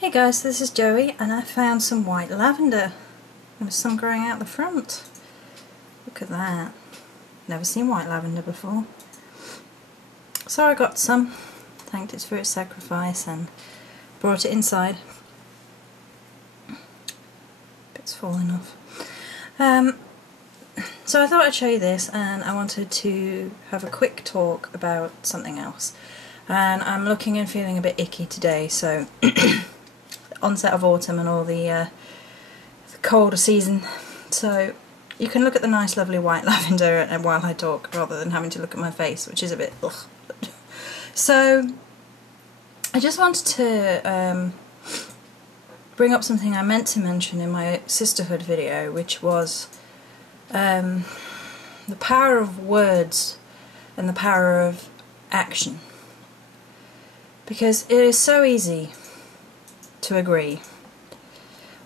Hey guys, this is Joey and I found some white lavender. There's some growing out the front. Look at that. Never seen white lavender before. So I got some, thanked it for its sacrifice and brought it inside. Bit's falling off. So I thought I'd show you this, and I wanted to have a quick talk about something else. And I'm looking and feeling a bit icky today, so onset of autumn and all the colder season, so you can look at the nice lovely white lavender and while I talk rather than having to look at my face, which is a bit ugh. So I just wanted to bring up something I meant to mention in my sisterhood video, which was the power of words and the power of action, because it is so easy to agree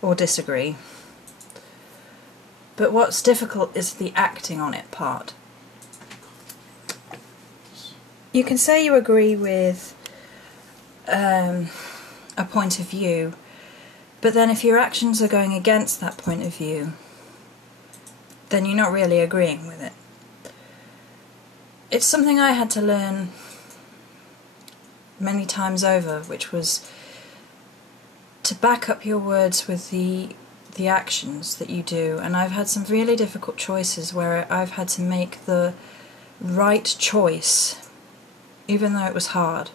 or disagree, but what's difficult is the acting on it part. You can say you agree with a point of view, but then if your actions are going against that point of view, then you're not really agreeing with it. It's something I had to learn many times over, which was to back up your words with the actions that you do. And I've had some really difficult choices where I've had to make the right choice even though it was hard,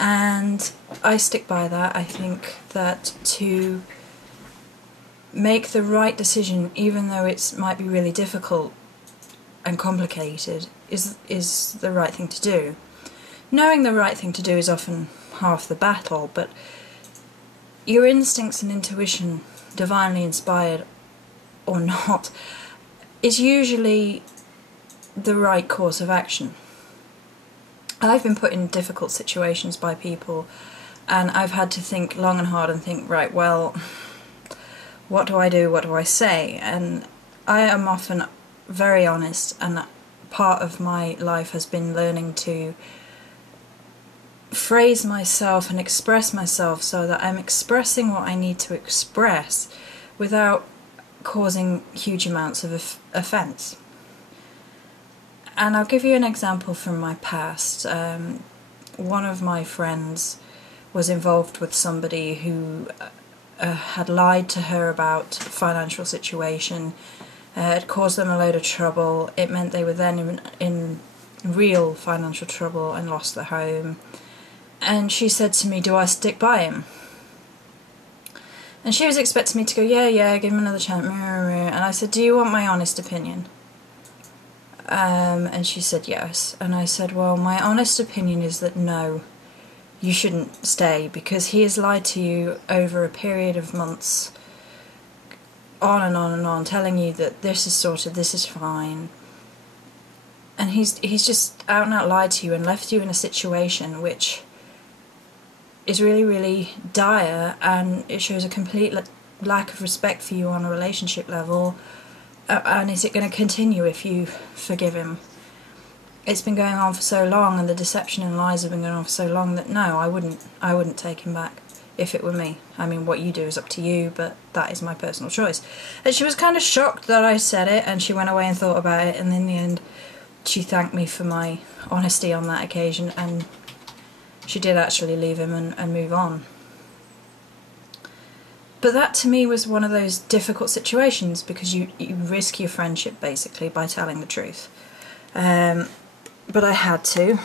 and I stick by that. I think that to make the right decision even though it might be really difficult and complicated is the right thing to do. Knowing the right thing to do is often half the battle, but your instincts and intuition, divinely inspired or not, is usually the right course of action. I've been put in difficult situations by people, and I've had to think long and hard and think, right, well, what do I do, what do I say? And I am often very honest, and part of my life has been learning to phrase myself and express myself so that I'm expressing what I need to express without causing huge amounts of offence. And I'll give you an example from my past. One of my friends was involved with somebody who had lied to her about financial situation. It caused them a load of trouble. It meant they were then in real financial trouble and lost their home. And she said to me, do I stick by him? And she was expecting me to go, yeah, give him another chance. And I said, do you want my honest opinion? And she said yes. And I said, well, my honest opinion is that no, you shouldn't stay, because he has lied to you over a period of months, on and on and on, telling you that this is sorted, this is fine. And he's just out and out lied to you and left you in a situation which is really, really dire, and it shows a complete lack of respect for you on a relationship level. And is it going to continue if you forgive him? It's been going on for so long, and the deception and lies have been going on for so long, that no, I wouldn't take him back if it were me. I mean, what you do is up to you, but that is my personal choice. And she was kind of shocked that I said it, and she went away and thought about it, and in the end she thanked me for my honesty on that occasion, and she did actually leave him and move on. But that to me was one of those difficult situations, because you risk your friendship basically by telling the truth. But I had to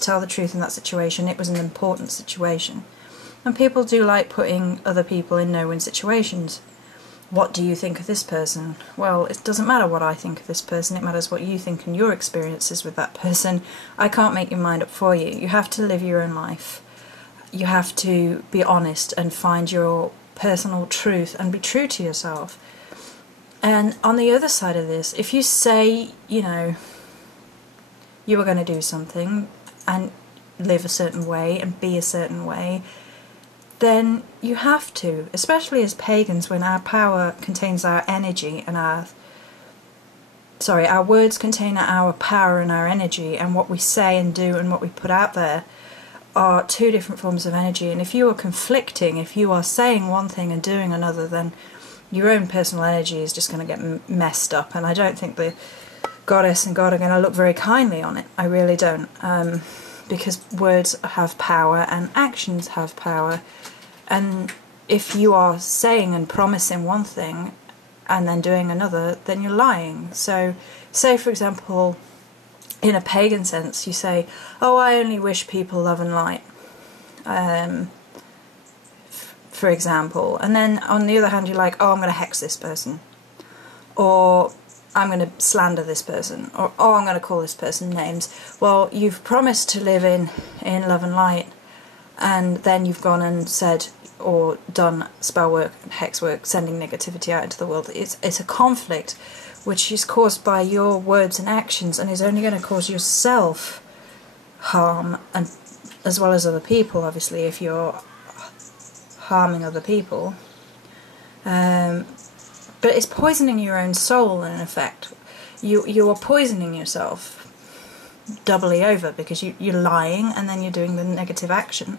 tell the truth in that situation. It was an important situation. And people do like putting other people in no-win situations. What do you think of this person? Well, it doesn't matter what I think of this person, it matters what you think and your experiences with that person. I can't make your mind up for you. You have to live your own life. You have to be honest and find your personal truth and be true to yourself. And on the other side of this, if you say, you know, you were going to do something and live a certain way and be a certain way, then you have to, especially as pagans, when our power contains our energy and our words contain our power and our energy, and what we say and do and what we put out there are two different forms of energy, and if you are conflicting, if you are saying one thing and doing another, then your own personal energy is just going to get messed up, and I don't think the goddess and God are going to look very kindly on it. I really don't, because words have power and actions have power, and if you are saying and promising one thing and then doing another, then you're lying. So say, for example, in a pagan sense, you say, oh, I only wish people love and light, for example, and then on the other hand you're like, oh, I'm going to hex this person, or I'm going to slander this person, or oh, I'm going to call this person names. Well, you've promised to live in love and light, and then you've gone and said or done spell work and hex work, sending negativity out into the world. It's a conflict which is caused by your words and actions, and is only going to cause yourself harm, and as well as other people, obviously, if you're harming other people. But it's poisoning your own soul, in effect. You are poisoning yourself doubly over, because you're lying and then you're doing the negative action.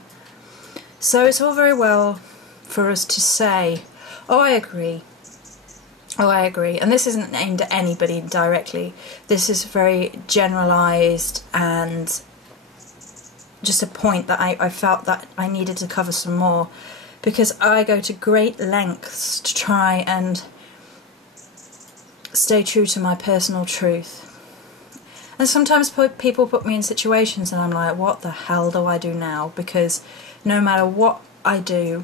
So it's all very well for us to say, oh, I agree. Oh, I agree. And this isn't aimed at anybody directly. This is very generalised and just a point that I felt that I needed to cover some more, because I go to great lengths to try and stay true to my personal truth. And sometimes people put me in situations and I'm like, what the hell do I do now? Because no matter what I do,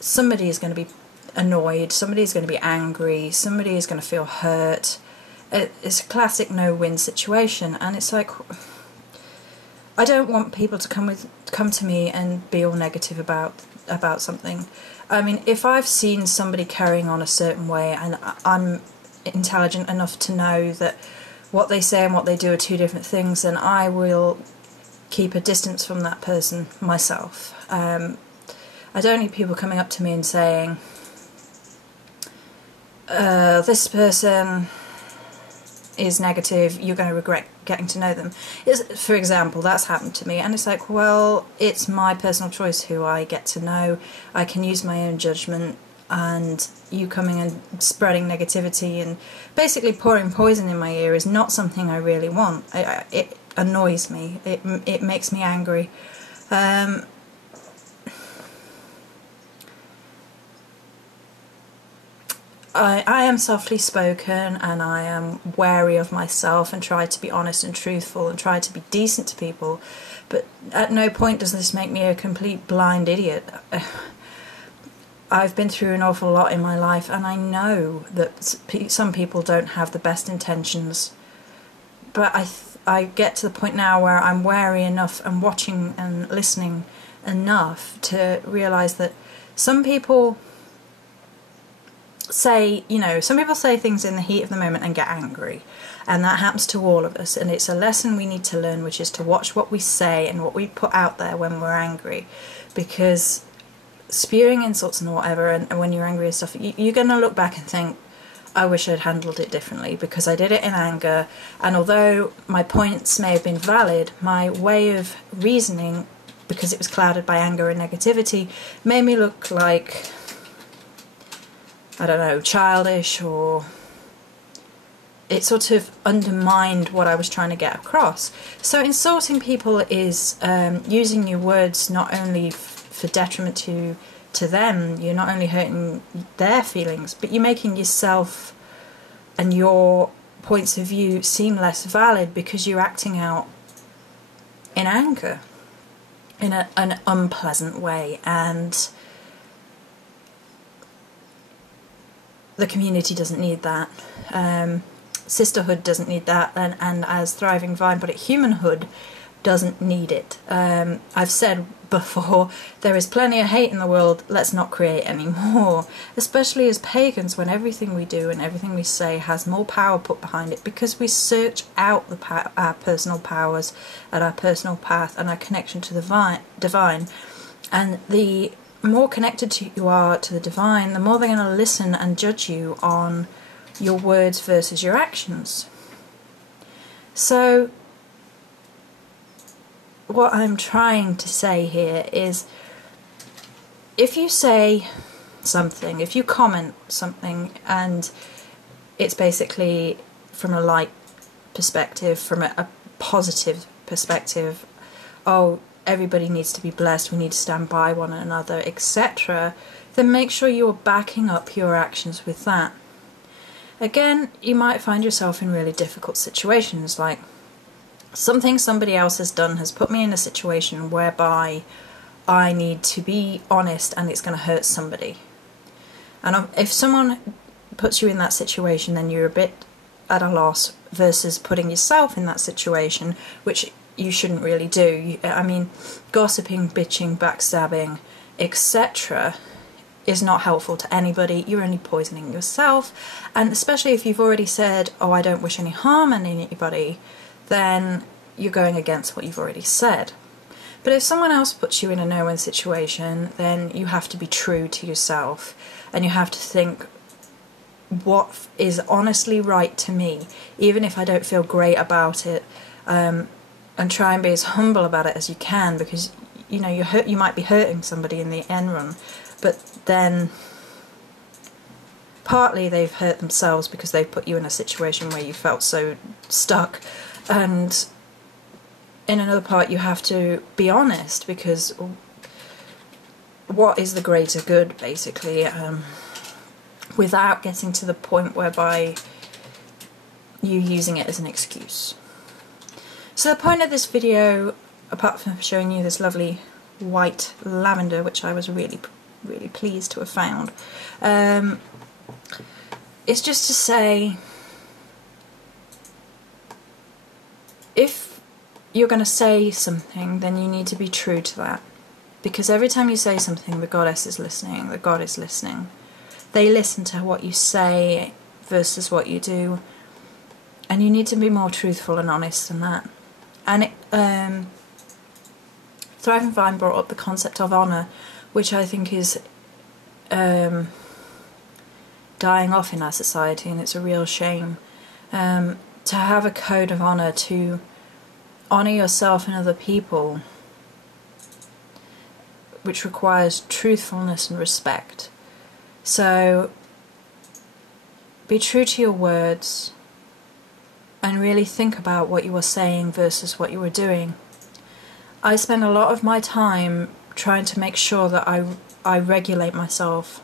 somebody is going to be annoyed, somebody is going to be angry, somebody is going to feel hurt. It's a classic no-win situation, and it's like, I don't want people to come to me and be all negative about something. I mean, if I've seen somebody carrying on a certain way and I'm intelligent enough to know that what they say and what they do are two different things, then I will keep a distance from that person myself. I don't need people coming up to me and saying, this person is negative, you're going to regret getting to know them. For example, that's happened to me, and it's like, well, it's my personal choice who I get to know. I can use my own judgment, and you coming and spreading negativity and basically pouring poison in my ear is not something I really want. It annoys me. It makes me angry. I am softly spoken, and I am wary of myself and try to be honest and truthful and try to be decent to people, but at no point does this make me a complete blind idiot. I've been through an awful lot in my life, and I know that some people don't have the best intentions, but I get to the point now where I'm wary enough and watching and listening enough to realise that some people say things in the heat of the moment and get angry, and that happens to all of us, and it's a lesson we need to learn, which is to watch what we say and what we put out there when we're angry, because spewing insults and whatever, and when you're angry and stuff, you're going to look back and think, I wish I'd handled it differently, because I did it in anger, and although my points may have been valid, my way of reasoning, because it was clouded by anger and negativity, made me look like, I don't know, childish, or it sort of undermined what I was trying to get across. So insulting people is using your words not only for detriment to them. You're not only hurting their feelings, but you're making yourself and your points of view seem less valid, because you're acting out in anger in an unpleasant way, and the community doesn't need that. Sisterhood doesn't need that, and as Thriving Vine put it, humanhood doesn't need it. I've said before, there is plenty of hate in the world, let's not create any more, especially as pagans, when everything we do and everything we say has more power put behind it, because we search out our personal powers and our personal path and our connection to the divine, and the more connected you are to the divine, the more they're going to listen and judge you on your words versus your actions. So what I'm trying to say here is, if you say something, if you comment something and it's basically from a light perspective, from a positive perspective, oh, everybody needs to be blessed, we need to stand by one another, etc., then make sure you're backing up your actions with that. Again, you might find yourself in really difficult situations, like something somebody else has done has put me in a situation whereby I need to be honest and it's going to hurt somebody. And if someone puts you in that situation, then you're a bit at a loss, versus putting yourself in that situation, which you shouldn't really do. I mean, gossiping, bitching, backstabbing, etc. is not helpful to anybody. You're only poisoning yourself, and especially if you've already said, oh, I don't wish any harm on anybody, then you're going against what you've already said. But if someone else puts you in a no-win situation, then you have to be true to yourself, and you have to think what is honestly right to me, even if I don't feel great about it, and try and be as humble about it as you can, because you know you might be hurting somebody in the end run, but then partly they've hurt themselves because they've put you in a situation where you felt so stuck, and in another part you have to be honest, because what is the greater good, basically, without getting to the point whereby you're using it as an excuse. So the point of this video, apart from showing you this lovely white lavender, which I was really pleased to have found, is just to say, if you're going to say something, then you need to be true to that. Because every time you say something, the goddess is listening, the god is listening. They listen to what you say versus what you do. And you need to be more truthful and honest than that. And Thrive and Vine brought up the concept of honour, which I think is dying off in our society, and it's a real shame. To have a code of honour, to honour yourself and other people, which requires truthfulness and respect. So be true to your words and really think about what you were saying versus what you were doing. I spend a lot of my time trying to make sure that I regulate myself.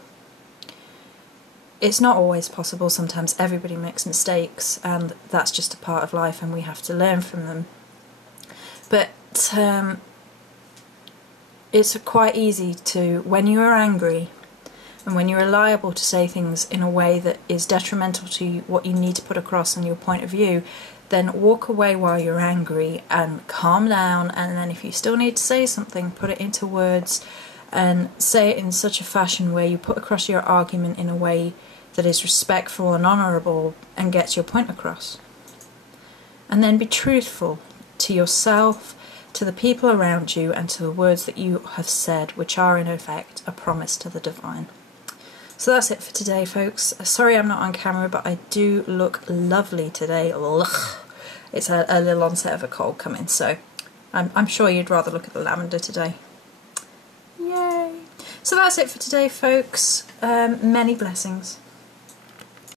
It's not always possible. Sometimes everybody makes mistakes, and that's just a part of life, and we have to learn from them. But it's quite easy to, when you are angry and when you're liable to say things in a way that is detrimental to what you need to put across and your point of view, then walk away while you're angry and calm down, and then if you still need to say something, put it into words and say it in such a fashion where you put across your argument in a way that is respectful and honourable and gets your point across. And then be truthful to yourself, to the people around you, and to the words that you have said, which are in effect a promise to the divine. So that's it for today, folks. Sorry I'm not on camera, but I do look lovely today. Ugh. It's a little onset of a cold coming, so I'm sure you'd rather look at the lavender today. Yay! So that's it for today, folks. Many blessings.